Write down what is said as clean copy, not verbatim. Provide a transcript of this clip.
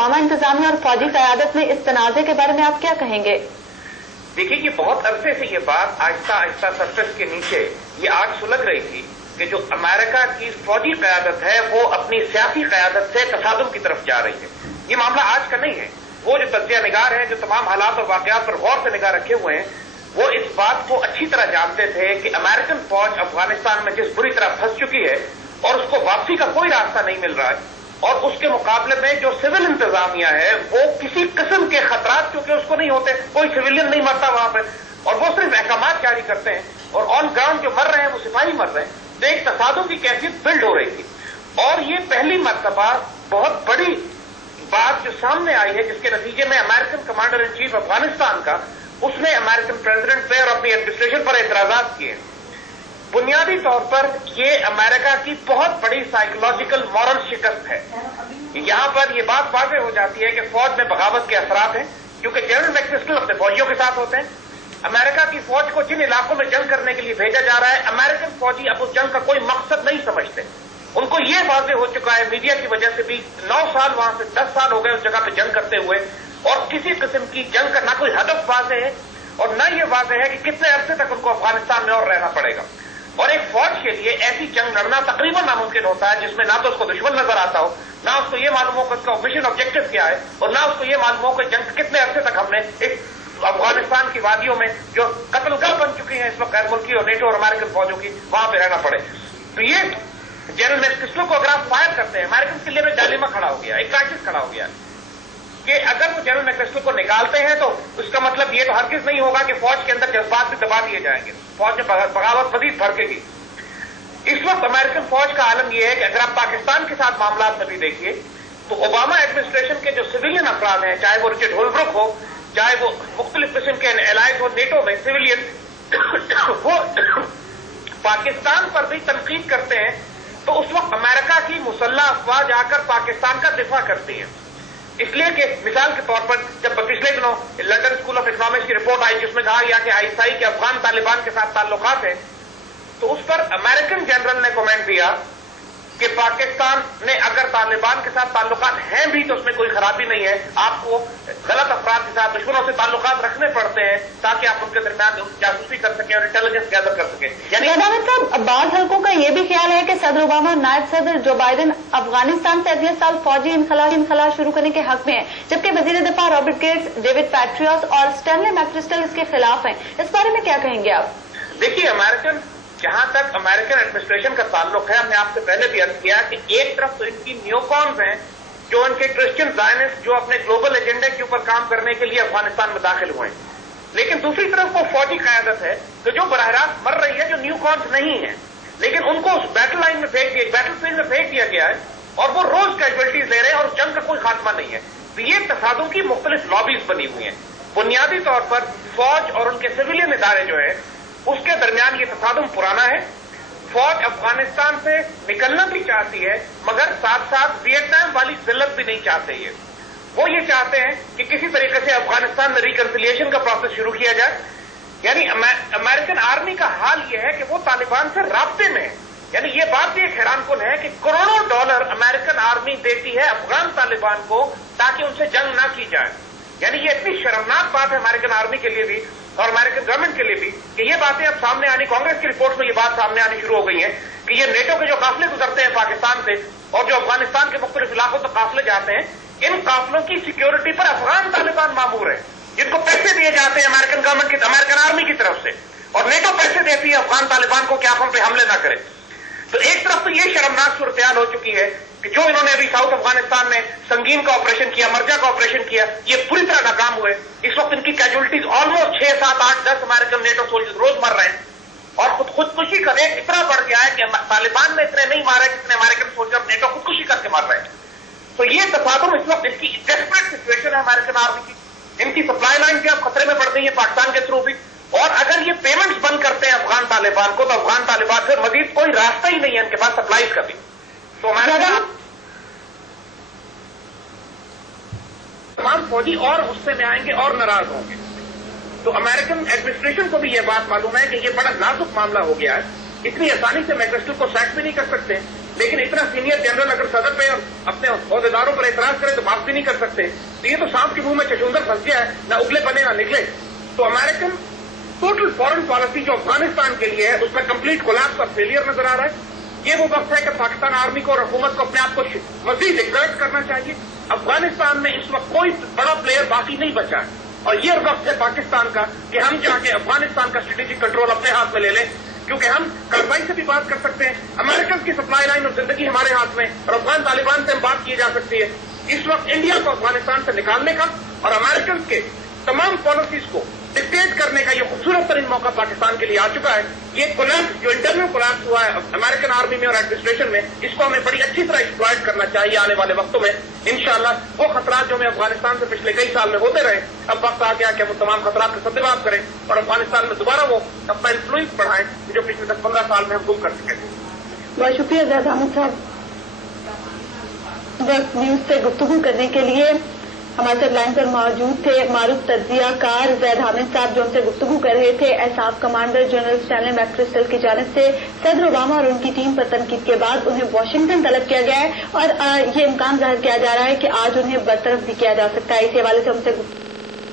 Obama इंतजामिया और फौजी क़यादत में इस तनाज़े के बारे में आप क्या कहेंगे? देखिए कि बहुत अरसे से ये बात आहिस्ता आहिस्ता सरफेस के नीचे ये आग सुलग रही थी कि जो अमेरिका की फौजी क़यादत है वो अपनी सियासी क़यादत से तसादुम की तरफ जा रही है। ये मामला आज का नहीं है। वो जो तज्जिया निगार है, जो तमाम हालात और वाक़यात पर गौर से निगाह रखे हुए हैं, वो इस बात को अच्छी तरह जानते थे कि अमेरिकन फौज अफगानिस्तान में जिस बुरी तरह फंस चुकी है और उसको वापसी का कोई रास्ता नहीं मिल रहा है, और उसके मुकाबले में जो सिविल इंतजामिया है वो किसी किस्म के खतरात क्योंकि उसको नहीं होते, कोई सिविलियन नहीं मरता वहां पर, और वो सिर्फ अहकामात जारी करते हैं, और ऑन ग्राउंड जो मर रहे हैं वो सिपाही मर रहे हैं। तो एक तसादुम की कैफियत बिल्ड हो रही थी, और ये पहली मर्तबा बहुत बड़ी बात जो सामने आई है जिसके नतीजे में American commander in chief Afghanistan का उसने अमेरिकन प्रेसिडेंट पे और अपनी एडमिनिस्ट्रेशन पर एतराजात किए। बुनियादी तौर पर ये अमेरिका की बहुत बड़ी साइकोलॉजिकल मॉरल शिकस्त है। यहां पर यह बात वाज़ेह हो जाती है कि फौज में बगावत के असरात हैं, क्योंकि जनरल मैक्रिस्टल अपने फौजियों के साथ होते हैं। अमेरिका की फौज को जिन इलाकों में जंग करने के लिए भेजा जा रहा है, अमेरिकन फौजी अब उस जंग का कोई मकसद नहीं समझते। उनको ये वाज़ेह हो चुका है मीडिया की वजह से भी, 9 साल वहां से 10 साल हो गए उस जगह पे जंग करते हुए, और किसी किस्म की जंग का ना कोई हदफ वाज़ेह है और न ये वाज़ेह है कि कितने अरसे तक उनको अफगानिस्तान में और रहना पड़ेगा। और एक फौज के लिए ऐसी जंग लड़ना तकरीबन नामुमकिन होता है जिसमें ना तो उसको दुश्मन नजर आता हो, ना उसको ये मालूम हो कि उसका मिशन ऑब्जेक्टिव क्या है, और ना उसको ये मालूम हो कि जंग कितने अरसे तक हमने इस अफगानिस्तान की वादियों में जो कत्लगाह बन चुकी है इस वक्त गैर मुल्की और नेटो और अमेरिकन फौजों की, वहां पर रहना पड़े। तो ये जनरल मैक्रिस्टल को अगर आप फायर करते हैं, अमेरिकन के लिए डायलेमा खड़ा हो गया, एक क्राइसिस खड़ा हो गया कि अगर वो जनरल मैक्रिस्टल को निकालते हैं तो उसका मतलब ये तो हरगिज नहीं होगा कि फौज के अंदर जज्बात भी दबा दिए जाएंगे, फौज में बगावत मजीद भड़केगी। इस वक्त अमेरिकन फौज का आलम यह है कि अगर आप पाकिस्तान के साथ मामला में भी देखिए तो ओबामा एडमिनिस्ट्रेशन के जो सिविलियन अफराद हैं, चाहे वो रिचर्ड होलब्रुक हो, चाहे वो मुख्तलिफ किस्म के एलाइज हो नेटो में सिविलियन, वो पाकिस्तान पर भी तनकीद करते हैं। तो उस वक्त अमेरिका की मुसल्लह अफवाज आकर पाकिस्तान का दिफा करती है। इसलिए कि मिसाल के तौर पर जब पिछले दिनों लंदन स्कूल ऑफ इकोनॉमिक्स की रिपोर्ट आई जिसमें कहा गया कि आईएसआई के अफगान तालिबान के साथ ताल्लुकात हैं, तो उस पर अमेरिकन जनरल ने कमेंट दिया कि पाकिस्तान ने अगर तालिबान के साथ ताल्लुकात हैं भी तो उसमें कोई खराबी नहीं है, आपको गलत अफराद के साथ दुश्मनों से ताल्लुकात रखने पड़ते हैं ताकि आप उनके दरमियान जासूसी कर सकें और इंटेलिजेंस गैदर कर सकें। यानी साहब, बाज़ हल्कों का यह भी ख्याल है कि सदर ओबामा और नायब सदर जो बाइडेन अफगानिस्तान से अगले साल फौजी इनखला शुरू करने के हक में है, जबकि वजीर दिफा रॉबर्ट गेट्स, डेविड पैट्रियट और स्टैनली मैक्रिस्टल इसके खिलाफ हैं। इस बारे में क्या कहेंगे आप? देखिए, जहां तक अमेरिकन एडमिनिस्ट्रेशन का ताल्लुक है, हमने आपसे पहले भी अर्ज किया कि एक तरफ तो इनकी न्यूकॉन्स हैं जो इनके क्रिश्चियन ज़ायनिस्ट जो अपने ग्लोबल एजेंडे के ऊपर काम करने के लिए अफगानिस्तान में दाखिल हुए हैं, लेकिन दूसरी तरफ वो फौजी क़यादत है तो जो बराह रास्त मर रही है, जो न्यूकॉन्स नहीं है, लेकिन उनको उस बैटल लाइन में फेंक दिया, बैटल फील्ड में फेंक दिया गया है और वो रोज कैजुअल्टीज ले रहे हैं और उस जंग का कोई खात्मा नहीं है। तो ये तसादुम की मुख्तलिफ लॉबीज बनी हुई हैं। बुनियादी तौर पर फौज और उनके सिविलियन इदारे जो है उसके दरमियान ये तसादुम पुराना है। फौज अफगानिस्तान से निकलना भी चाहती है मगर साथ साथ वियतनाम वाली जिल्लत भी नहीं चाहते। वो ये चाहते हैं कि किसी तरीके से अफगानिस्तान में रिकंसिलिएशन का प्रोसेस शुरू किया जाए। यानी अमेरिकन आर्मी का हाल ये है कि वो तालिबान से राब्ते में है। यानी ये बात भी एक हैरानकुन है कि करोड़ों डॉलर अमेरिकन आर्मी देती है अफगान तालिबान को ताकि उनसे जंग ना की जाए। यानी ये इतनी शर्मनाक बात है अमेरिकन आर्मी के लिए भी और अमेरिकन गवर्नमेंट के लिए भी कि ये बातें अब सामने आनी, कांग्रेस की रिपोर्ट में ये बात सामने आनी शुरू हो गई है कि ये नेटो के जो काफिले गुजरते हैं पाकिस्तान से और जो अफगानिस्तान के मुख्तलिफ इलाकों तक काफिले जाते हैं, इन काफिलों की सिक्योरिटी पर अफगान तालिबान मामूर है, जिनको पैसे दिए जाते हैं अमेरिकन गवर्नमेंट की, अमेरिकन आर्मी की तरफ से, और नेटो पैसे देती है अफगान तालिबान को कि आप हम पे हमले ना करें। तो एक तरफ तो ये शर्मनाक सूरत हो चुकी है कि जो इन्होंने अभी साउथ अफगानिस्तान में संगीन का ऑपरेशन किया, मर्जा का ऑपरेशन किया, ये पूरी तरह नाकाम हुए। इस वक्त इनकी casualties almost 6, 7, 8, 10 American NATO soldiers रोज मर रहे हैं और खुदकुशी का रेट इतना बढ़ गया है कि तालिबान ने इतने नहीं मारे जितने अमेरिकन सोल्जर नेटो खुदकुशी करके मार रहे हैं। तो ये तसादुम इस वक्त इनकी डेस्परेट सिचुएशन है अमेरिकन आर्मी की। इनकी सप्लाई लाइन भी अब खतरे में पड़ गई है पाकिस्तान के थ्रू भी, और अगर ये पेमेंट्स बंद करते हैं अफगान तालिबान को तो अफगान तालिबान फिर मजीद कोई रास्ता ही नहीं है इनके पास सप्लाईज का भी। तो अमेरिका तमाम फौजी और गुस्से में आएंगे और नाराज होंगे। तो अमेरिकन एडमिनिस्ट्रेशन को भी यह बात मालूम है कि यह बड़ा नाजुक मामला हो गया है, इतनी आसानी से मैक्रिस्टल को सैक भी नहीं कर सकते। لیکن اتنا سینئر جنرل اگر صدر پہ اپنے عہدیداروں پر اعتراض کرے تو معاف بھی نہیں کر سکتے، تو یہ تو سانپ کے منہ میں چشمندر پھنس گیا ہے، نہ اگلے بنے نہ نکلے. تو امریکن ٹوٹل فارن پالیسی جو افغانستان کے لیے ہے اس میں کمپلیٹ کولیپس اور فیلئر نظر آ رہا ہے. یہ وہ وقت ہے کہ پاکستان آرمی کو اور حکومت کو اپنے آپ کو مزید ایکسرٹ کرنا چاہیے. افغانستان میں اس وقت کوئی بڑا پلیئر باقی نہیں بچا ہے، اور یہ وقت ہے پاکستان کا کہ ہم جا کے افغانستان کا اسٹریٹجک کنٹرول اپنے ہاتھ میں لے لیں، کیونکہ ہم کارروائی سے بھی بات کر سکتے ہیں. امریکن کی سپلائی لائن اور زندگی ہمارے ہاتھ میں، اور افغان طالبان سے ہم بات کی جا سکتی ہے. اس وقت انڈیا کو افغانستان سے نکالنے کا اور امریکن کے تمام پالیسیز کو ڈکٹیٹ کرنے کا یہ خوبصورت ترین موقع پاکستان کے لیے آ چکا ہے. یہ کولیپس جو انٹرنل کولیپس ہوا ہے امریکن آرمی میں اور ایڈمنسٹریشن میں، اس کو ہمیں بڑی اچھی طرح ایکسپلائٹ کرنا چاہیے آنے والے وقتوں میں. انشاءاللہ وہ خطرات جو ہمیں افغانستان سے پچھلے کئی سال میں ہوتے رہے، اب وقت آ گیا کہ ہم تمام خطرات کا سدباب کریں اور افغانستان میں دوبارہ وہ اپنا انفلوئنس بڑھائیں جو پچھلے 10-15 سال میں ہم گم کر چکے تھے. بہت شکریہ زید احمد صاحب. وقت نیوز سے گفتگو کرنے کے لیے ہمارے ساتھ لائن پر موجود تھے معروف تجزیہ کار زید حامد صاحب، جو ہم سے گفتگو کر رہے تھے احساف کمانڈر جنرل اسٹینلی میکرسٹل کی جانب سے صدر اوباما اور ان کی ٹیم پر تنقید کے بعد انہیں واشنگٹن طلب کیا گیا ہے، اور یہ امکان ظاہر کیا جا رہا ہے کہ آج انہیں برطرف بھی کیا جا سکتا ہے. اسی حوالے سے ہم سے